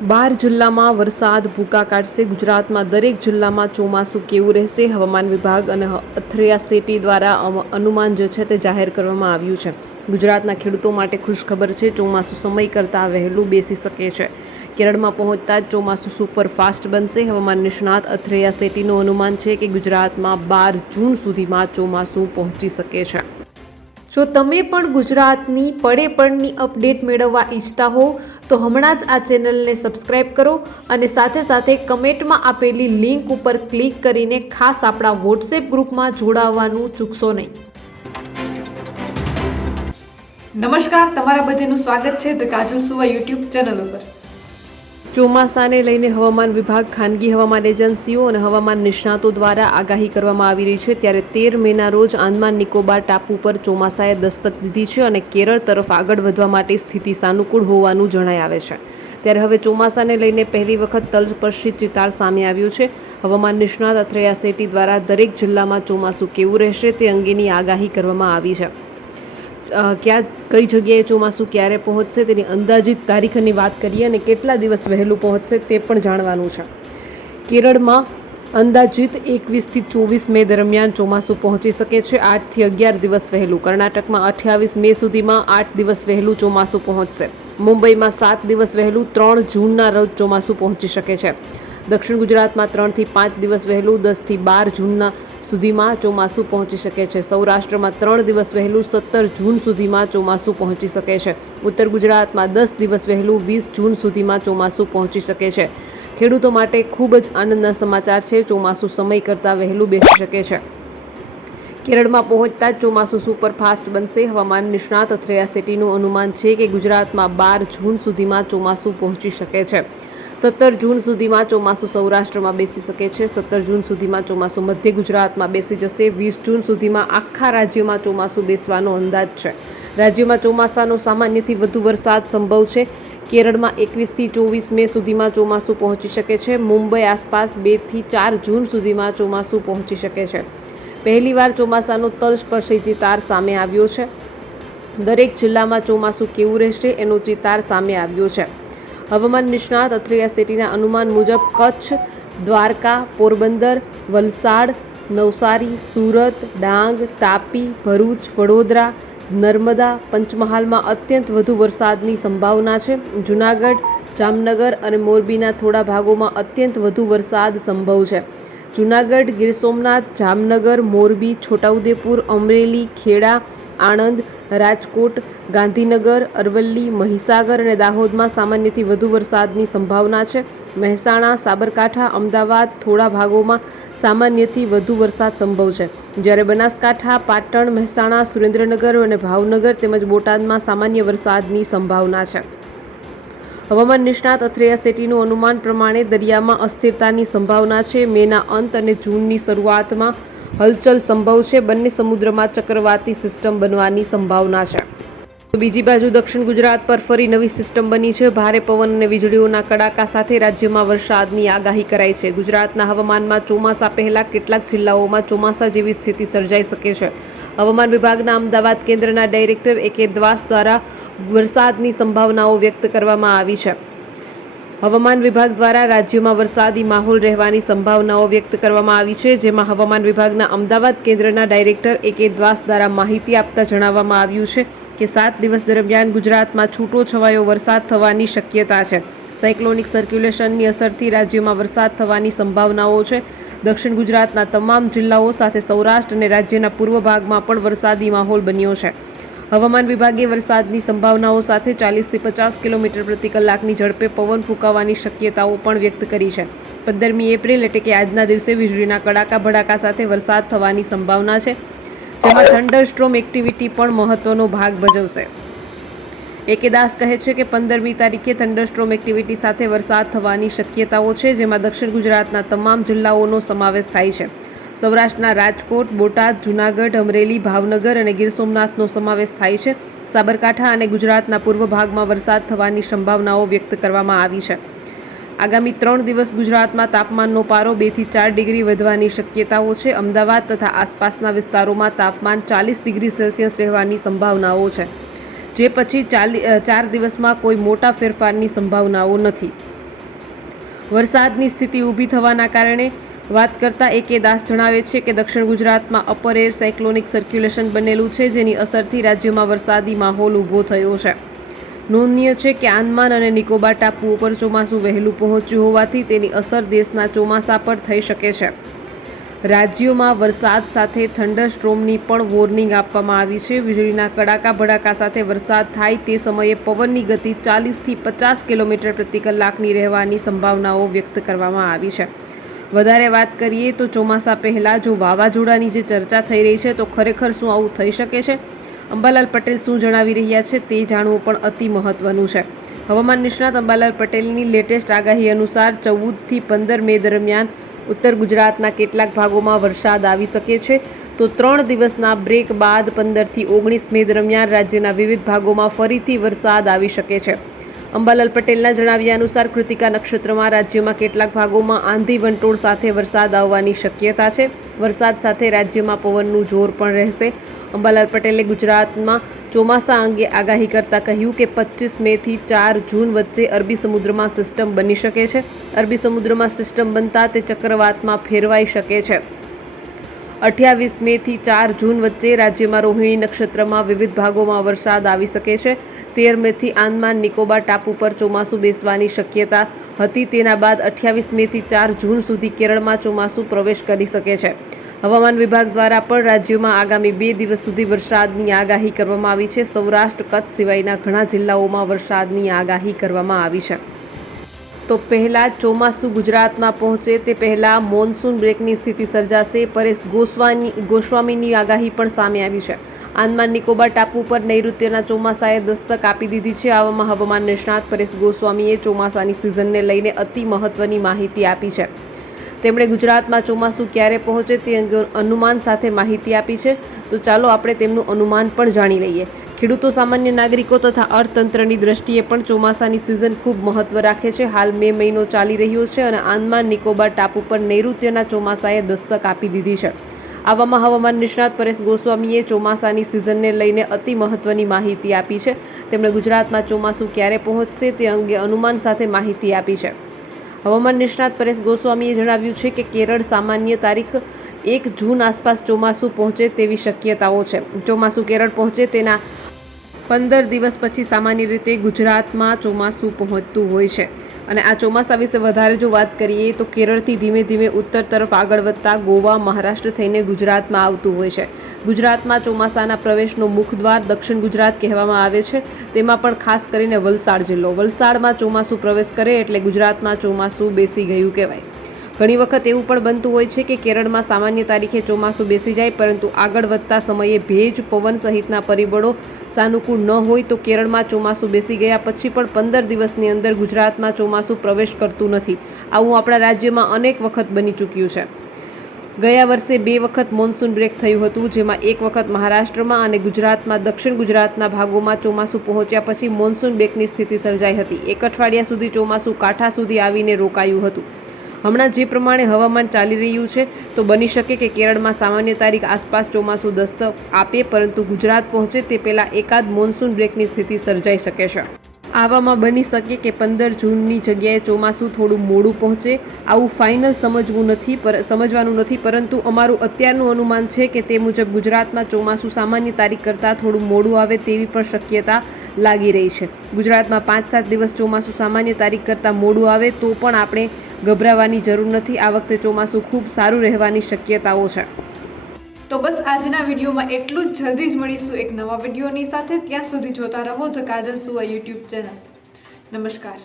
12 જિલ્લામાં વરસાદ ભૂકા કાઢશે. ગુજરાતમાં દરેક જિલ્લામાં ચોમાસું કેવું રહેશે? હવામાન વિભાગ અને અથરિયા સેટી દ્વારા અનુમાન જે છે તે જાહેર કરવામાં આવ્યું છે. ગુજરાતના ખેડૂતો માટે ખુશખબર છે. ચોમાસું સમય કરતાં વહેલું બેસી શકે છે. કેરળમાં પહોંચતા જ ચોમાસું સુપરફાસ્ટ બનશે. હવામાન નિષ્ણાત અથરિયા સેટીનું અનુમાન છે કે ગુજરાતમાં 12 જૂન સુધીમાં ચોમાસું પહોંચી શકે છે. જો તમે પણ ગુજરાતની પડે પડની અપડેટ મેળવવા ઈચ્છતા હો તો હમણાં જ આ ચેનલને સબસ્ક્રાઇબ કરો અને સાથે સાથે કમેન્ટમાં આપેલી લિંક ઉપર ક્લિક કરીને ખાસ આપણા વોટ્સએપ ગ્રુપમાં જોડાવવાનું ચૂકશો નહીં. નમસ્કાર, તમારા બધાનું સ્વાગત છે ધ કાજલ સુવા યુટ્યુબ ચેનલ ઉપર. ચોમાસાને લઈને હવામાન વિભાગ, ખાનગી હવામાન એજન્સીઓ અને હવામાન નિષ્ણાતો દ્વારા આગાહી કરવામાં આવી રહી છે. ત્યારે 13 મેના રોજ આંદામાન નિકોબાર ટાપુ પર ચોમાસાએ દસ્તક દીધી છે અને કેરળ તરફ આગળ વધવા માટે સ્થિતિ સાનુકૂળ હોવાનું જણાઈ આવે છે. ત્યારે હવે ચોમાસાને લઈને પહેલી વખત તલસ્પર્શી ચિતાર સામે આવ્યું છે. હવામાન નિષ્ણાત અથરિયા સેટી દ્વારા દરેક જિલ્લામાં ચોમાસું કેવું રહેશે તે અંગેની આગાહી કરવામાં આવી છે. કઈ જગ્યાએ ચોમાસું ક્યારે પહોંચશે તેની અંદાજિત તારીખની વાત કરીએ અને કેટલા દિવસ વહેલું પહોંચશે તે પણ જાણવાનું છે. કેરળમાં અંદાજિત 21 થી 24 મે દરમિયાન ચોમાસું પહોંચી શકે છે, 8 થી 11 દિવસ વહેલું. કર્ણાટકમાં 28 મે સુધીમાં 8 દિવસ વહેલું ચોમાસું પહોંચશે. મુંબઈમાં 7 દિવસ વહેલું 3 જૂનના રોજ ચોમાસું પહોંચી શકે છે. દક્ષિણ ગુજરાતમાં 3 થી 5 દિવસ વહેલું 10 થી 12 જૂનના સુધીમાં ચોમાસું પહોંચી શકે છે. સૌરાષ્ટ્રમાં 3 દિવસ વહેલું 17 જૂન સુધીમાં ચોમાસું પહોંચી શકે છે. ઉત્તર ગુજરાતમાં 10 દિવસ વહેલું 20 જૂન સુધીમાં ચોમાસું પહોંચી શકે છે. ખેડૂતો માટે ખૂબ જ આનંદના સમાચાર છે. ચોમાસું સમય કરતાં વહેલું બેસી શકે છે. કેરળમાં પહોંચતા જ ચોમાસું સુપરફાસ્ટ બનશે. હવામાન નિષ્ણાત અથરિયા સેટીનું અનુમાન છે કે ગુજરાતમાં 12 જૂન સુધીમાં ચોમાસું પહોંચી શકે છે. 17 જૂન સુધીમાં ચોમાસું સૌરાષ્ટ્રમાં બેસી શકે છે. 17 જૂન સુધીમાં ચોમાસું મધ્ય ગુજરાતમાં બેસી જશે. 20 જૂન સુધીમાં આખા રાજ્યમાં ચોમાસું બેસવાનો અંદાજ છે. રાજ્યમાં ચોમાસાનો સામાન્યથી વધુ વરસાદ સંભવ છે. કેરળમાં 21 થી 24 મે સુધીમાં ચોમાસું પહોંચી શકે છે. મુંબઈ આસપાસ 2 થી 4 જૂન સુધીમાં ચોમાસું પહોંચી શકે છે. પહેલીવાર ચોમાસાનો તલસ્પર્શી ચિતાર સામે આવ્યો છે. દરેક જિલ્લામાં ચોમાસું કેવું રહેશે એનો ચિતાર સામે આવ્યો છે. હવામાન નિષ્ણાત અથરિયા સેટીના અનુમાન મુજબ કચ્છ, દ્વારકા, પોરબંદર, વલસાડ, નવસારી, સુરત, ડાંગ, તાપી, ભરૂચ, વડોદરા, નર્મદા, પંચમહાલમાં અત્યંત વધુ વરસાદની સંભાવના છે. જૂનાગઢ, જામનગર અને મોરબીના થોડા ભાગોમાં અત્યંત વધુ વરસાદ સંભવ છે. જૂનાગઢ, ગીર સોમનાથ, જામનગર, મોરબી, છોટાઉદેપુર, અમરેલી, ખેડા, આણંદ, રાજકોટ, ગાંધીનગર, અરવલ્લી, મહીસાગર અને દાહોદમાં સામાન્યથી વધુ વરસાદની સંભાવના છે. મહેસાણા, સાબરકાંઠા, અમદાવાદ થોડા ભાગોમાં સામાન્યથી વધુ વરસાદ સંભવ છે. જ્યારે બનાસકાંઠા, પાટણ, મહેસાણા, સુરેન્દ્રનગર અને ભાવનગર તેમજ બોટાદમાં સામાન્ય વરસાદની સંભાવના છે. હવામાન નિષ્ણાત અથરિયા સેટીનું અનુમાન પ્રમાણે દરિયામાં અસ્થિરતાની સંભાવના છે. મેના અંત અને જૂનની શરૂઆતમાં હલચલ સંભવ છે. બંને સમુદ્રમાં ચક્રવાતી સિસ્ટમ બનવાની સંભાવના છે. બીજી બાજુ દક્ષિણ ગુજરાત પર ફરી નવી સિસ્ટમ બની છે. ભારે પવન અને વીજળીઓના કડાકા સાથે રાજ્યમાં વરસાદની આગાહી કરાઈ છે. ગુજરાતના હવામાનમાં ચોમાસા પહેલા કેટલાક જિલ્લાઓમાં ચોમાસા જેવી સ્થિતિ સર્જાઈ શકે છે. હવામાન વિભાગના અમદાવાદ કેન્દ્રના ડાયરેક્ટર A.K. દ્વાસ દ્વારા વરસાદની સંભાવનાઓ વ્યક્ત કરવામાં આવી છે. હવામાન વિભાગ દ્વારા રાજ્યમાં વરસાદી માહોલ રહેવાની સંભાવનાઓ વ્યક્ત કરવામાં આવી છે. જેમાં હવામાન વિભાગના અમદાવાદ કેન્દ્રના ડાયરેક્ટર A.K. દ્વાસ દ્વારા માહિતી આપતા જણાવવામાં આવ્યું છે કે 7 દિવસ દરમિયાન ગુજરાતમાં છૂટો છવાયો વરસાદ થવાની શક્યતા છે. સાયક્લોનિક સર્ક્યુલેશનની અસરથી રાજ્યમાં વરસાદ થવાની સંભાવનાઓ છે. દક્ષિણ ગુજરાતના તમામ જિલ્લાઓ સાથે સૌરાષ્ટ્ર અને રાજ્યના પૂર્વ ભાગમાં પણ વરસાદી માહોલ બન્યો છે. હવામાન વિભાગે વરસાદની સંભાવનાઓ સાથે 40 થી 50 કિલોમીટર પ્રતિ કલાકની ઝડપે પવન ફૂંકાવાની શક્યતાઓ પણ વ્યક્ત કરી છે. 15મી એપ્રિલ એટલે કે આજના દિવસે વીજળીના કડાકા ભડાકા સાથે વરસાદ થવાની સંભાવના છે. જેમાં થંડરસ્ટ્રોમ એક્ટિવિટી પણ મહત્વનો ભાગ ભજવશે. A.K. દાસ કહે છે કે 15મી તારીખે થંડરસ્ટ્રોમ એક્ટિવિટી સાથે વરસાદ થવાની શક્યતાઓ છે. જેમાં દક્ષિણ ગુજરાતના તમામ જિલ્લાઓનો સમાવેશ થાય છે. સૌરાષ્ટ્રના રાજકોટ, બોટાદ, જૂનાગઢ, અમરેલી, ભાવનગર અને ગીર સોમનાથનો સમાવેશ થાય છે. સાબરકાંઠા અને ગુજરાતના પૂર્વ ભાગમાં વરસાદ થવાની સંભાવનાઓ વ્યક્ત કરવામાં આવી છે. આગામી 3 દિવસ ગુજરાતમાં તાપમાનનો પારો 2 થી 4 ડિગ્રી વધવાની શક્યતાઓ છે. અમદાવાદ તથા આસપાસના વિસ્તારોમાં તાપમાન 40 ડિગ્રી સેલ્સિયસ રહેવાની સંભાવનાઓ છે. જે પછી 4 દિવસમાં કોઈ મોટા ફેરફારની સંભાવનાઓ નથી. વરસાદની સ્થિતિ ઊભી થવાના કારણે વાત કરતાં એ દાસ જણાવે છે કે દક્ષિણ ગુજરાતમાં અપર એર સાયક્લોનિક સર્ક્યુલેશન બનેલું છે, જેની અસરથી રાજ્યમાં વરસાદી માહોલ ઊભો થયો છે. નોંધનીય છે કે આંદામાન અને નિકોબાર ટાપુઓ પર ચોમાસું વહેલું પહોંચ્યું હોવાથી તેની અસર દેશના ચોમાસા પર થઈ શકે છે. રાજ્યોમાં વરસાદ સાથે થંડરસ્ટ્રોમની પણ વોર્નિંગ આપવામાં આવી છે. વીજળીના કડાકા ભડાકા સાથે વરસાદ થાય તે સમયે પવનની ગતિ 40થી 50 કિલોમીટર પ્રતિ કલાકની રહેવાની સંભાવનાઓ વ્યક્ત કરવામાં આવી છે. વધારે વાત કરીએ તો ચોમાસા પહેલાં જો વાવાઝોડાની જે ચર્ચા થઈ રહી છે તો ખરેખર શું આવું થઈ શકે છે? અંબાલાલ પટેલ શું જણાવી રહ્યા છે તે જાણવું પણ અતિ મહત્વનું છે. હવામાન નિષ્ણાત અંબાલાલ પટેલની લેટેસ્ટ આગાહી અનુસાર 14થી 15 મે દરમિયાન ઉત્તર ગુજરાતના કેટલાક ભાગોમાં વરસાદ આવી શકે છે, તો 3 દિવસના બ્રેક બાદ 15થી 19 મે દરમિયાન રાજ્યના વિવિધ ભાગોમાં ફરીથી વરસાદ આવી શકે છે. અંબાલાલ પટેલના જણાવ્યા અનુસાર કૃતિકા નક્ષત્રમાં રાજ્યમાં કેટલાક ભાગોમાં આંધી વંટોળ સાથે વરસાદ આવવાની શક્યતા છે. વરસાદ સાથે રાજ્યમાં પવનનું જોર પણ રહેશે. અંબાલાલ પટેલે ગુજરાતમાં ચોમાસા અંગે આગાહી કરતાં કહ્યું કે 25 મેથી 4 જૂન વચ્ચે અરબી સમુદ્રમાં સિસ્ટમ બની શકે છે. અરબી સમુદ્રમાં સિસ્ટમ બનતા તે ચક્રવાતમાં ફેરવાઈ શકે છે. 28 મેથી 4 જૂન વચ્ચે રાજ્યમાં રોહિણી નક્ષત્રમાં વિવિધ ભાગોમાં વરસાદ આવી શકે છે. 13 મેથી આંદામાન નિકોબાર ટાપુ પર ચોમાસું બેસવાની શક્યતા હતી. તેના બાદ 28 મેથી 4 જૂન સુધી કેરળમાં ચોમાસું પ્રવેશ કરી શકે છે. હવામાન વિભાગ દ્વારા પણ રાજ્યોમાં આગામી 2 દિવસ સુધી વરસાદની આગાહી કરવામાં આવી છે. સૌરાષ્ટ્ર, કચ્છ સિવાયના ઘણા જિલ્લાઓમાં વરસાદની આગાહી કરવામાં આવી છે. તો પહેલાં ચોમાસું ગુજરાતમાં પહોંચે તે પહેલાં મોન્સૂન બ્રેકની સ્થિતિ સર્જાશે. પરેશ ગોસ્વામીની આગાહી પણ સામે આવી છે. આંદામાન નિકોબાર ટાપુ પર નૈઋત્યના ચોમાસાએ દસ્તક આપી દીધી છે. આવામાં હવામાન નિષ્ણાત પરેશ ગોસ્વામીએ ચોમાસાની સિઝનને લઈને અતિ મહત્વની માહિતી આપી છે. તેમણે ગુજરાતમાં ચોમાસું ક્યારે પહોંચે તે અંગે અનુમાન સાથે માહિતી આપી છે. તો ચાલો આપણે તેમનું અનુમાન પણ જાણી લઈએ. ખેડૂતો, સામાન્ય નાગરિકો તથા અર્થતંત્રની દ્રષ્ટિએ પણ ચોમાસાની સિઝન ખૂબ મહત્વ રાખે છે. હાલ મે મહિનો ચાલી રહ્યો છે અને આંદામાન નિકોબાર ટાપુ પર નૈઋત્યના ચોમાસાએ દસ્તક આપી દીધી છે. આવામાં હવામાન નિષ્ણાત પરેશ ગોસ્વામીએ ચોમાસાની સિઝનને લઈને અતિ મહત્વની માહિતી આપી છે. તેમણે ગુજરાતમાં ચોમાસું ક્યારે પહોંચશે તે અંગે અનુમાન સાથે માહિતી આપી છે. હવામાન નિષ્ણાત પરેશ ગોસ્વામીએ જણાવ્યું છે કે કેરળ સામાન્ય તારીખ 1 જૂન આસપાસ ચોમાસું પહોંચે તેવી શક્યતાઓ છે. ચોમાસું કેરળ પહોંચે તેના 15 દિવસ પછી સામાન્ય રીતે ગુજરાતમાં ચોમાસું પહોંચતું હોય છે. અને આ ચોમાસા વિશે વધારે જો વાત કરીએ તો કેરળથી ધીમે ધીમે ઉત્તર તરફ આગળ વધતા ગોવા, મહારાષ્ટ્ર થઈને ગુજરાતમાં આવતું હોય છે. ગુજરાતમાં ચોમાસાના પ્રવેશનો મુખદ્વાર દક્ષિણ ગુજરાત કહેવામાં આવે છે. તેમાં પણ ખાસ કરીને વલસાડ જિલ્લો. વલસાડમાં ચોમાસું પ્રવેશ કરે એટલે ગુજરાતમાં ચોમાસું બેસી ગયું કહેવાય. ઘણી વખત એવું પણ બનતું હોય છે કે કેરળમાં સામાન્ય તારીખે ચોમાસું બેસી જાય, પરંતુ આગળ વધતા સમયે ભેજ, પવન સહિતના પરિબળો સાનુકૂળ ન હોય તો કેરળમાં ચોમાસું બેસી ગયા પછી પણ 15 દિવસની અંદર ગુજરાતમાં ચોમાસું પ્રવેશ કરતું નથી. આવું આપણા રાજ્યમાં અનેક વખત બની ચૂક્યું છે. ગયા વર્ષે 2 વખત મોન્સૂન બ્રેક થયું હતું, જેમાં એક વખત મહારાષ્ટ્રમાં અને ગુજરાતમાં દક્ષિણ ગુજરાતના ભાગોમાં ચોમાસું પહોંચ્યા પછી મોન્સૂન બ્રેકની સ્થિતિ સર્જાઈ હતી. 1 અઠવાડિયા સુધી ચોમાસું કાંઠા સુધી આવીને રોકાયું હતું. હમણાં જે પ્રમાણે હવામાન ચાલી રહ્યું છે તો બની શકે કે કેરળમાં સામાન્ય તારીખ આસપાસ ચોમાસું દસ્તક આપે, પરંતુ ગુજરાત પહોંચે તે પહેલાં એકાદ મોન્સૂન બ્રેકની સ્થિતિ સર્જાઈ શકે છે. આવામાં બની શકે કે 15 જૂનની જગ્યાએ ચોમાસું થોડું મોડું પહોંચે. આવું ફાઇનલ સમજવાનું નથી, પરંતુ અમારું અત્યારનું અનુમાન છે કે તે મુજબ ગુજરાતમાં ચોમાસું સામાન્ય તારીખ કરતાં થોડું મોડું આવે તેવી પણ શક્યતા લાગી રહી છે. ગુજરાતમાં 5-7 દિવસ ચોમાસું સામાન્ય તારીખ કરતાં મોડું આવે તો પણ આપણે ગભરાવાની જરૂર નથી. આ વખતે ચોમાસું ખૂબ સારું રહેવાની શક્યતાઓ છે. તો બસ આજના વિડીયોમાં એટલું જ. જલ્દી જ મળીશું એક નવા વિડીયોની સાથે. ત્યાં સુધી જોતા રહો ધ કાજલ સુવા યુટ્યુબ ચેનલ. નમસ્કાર.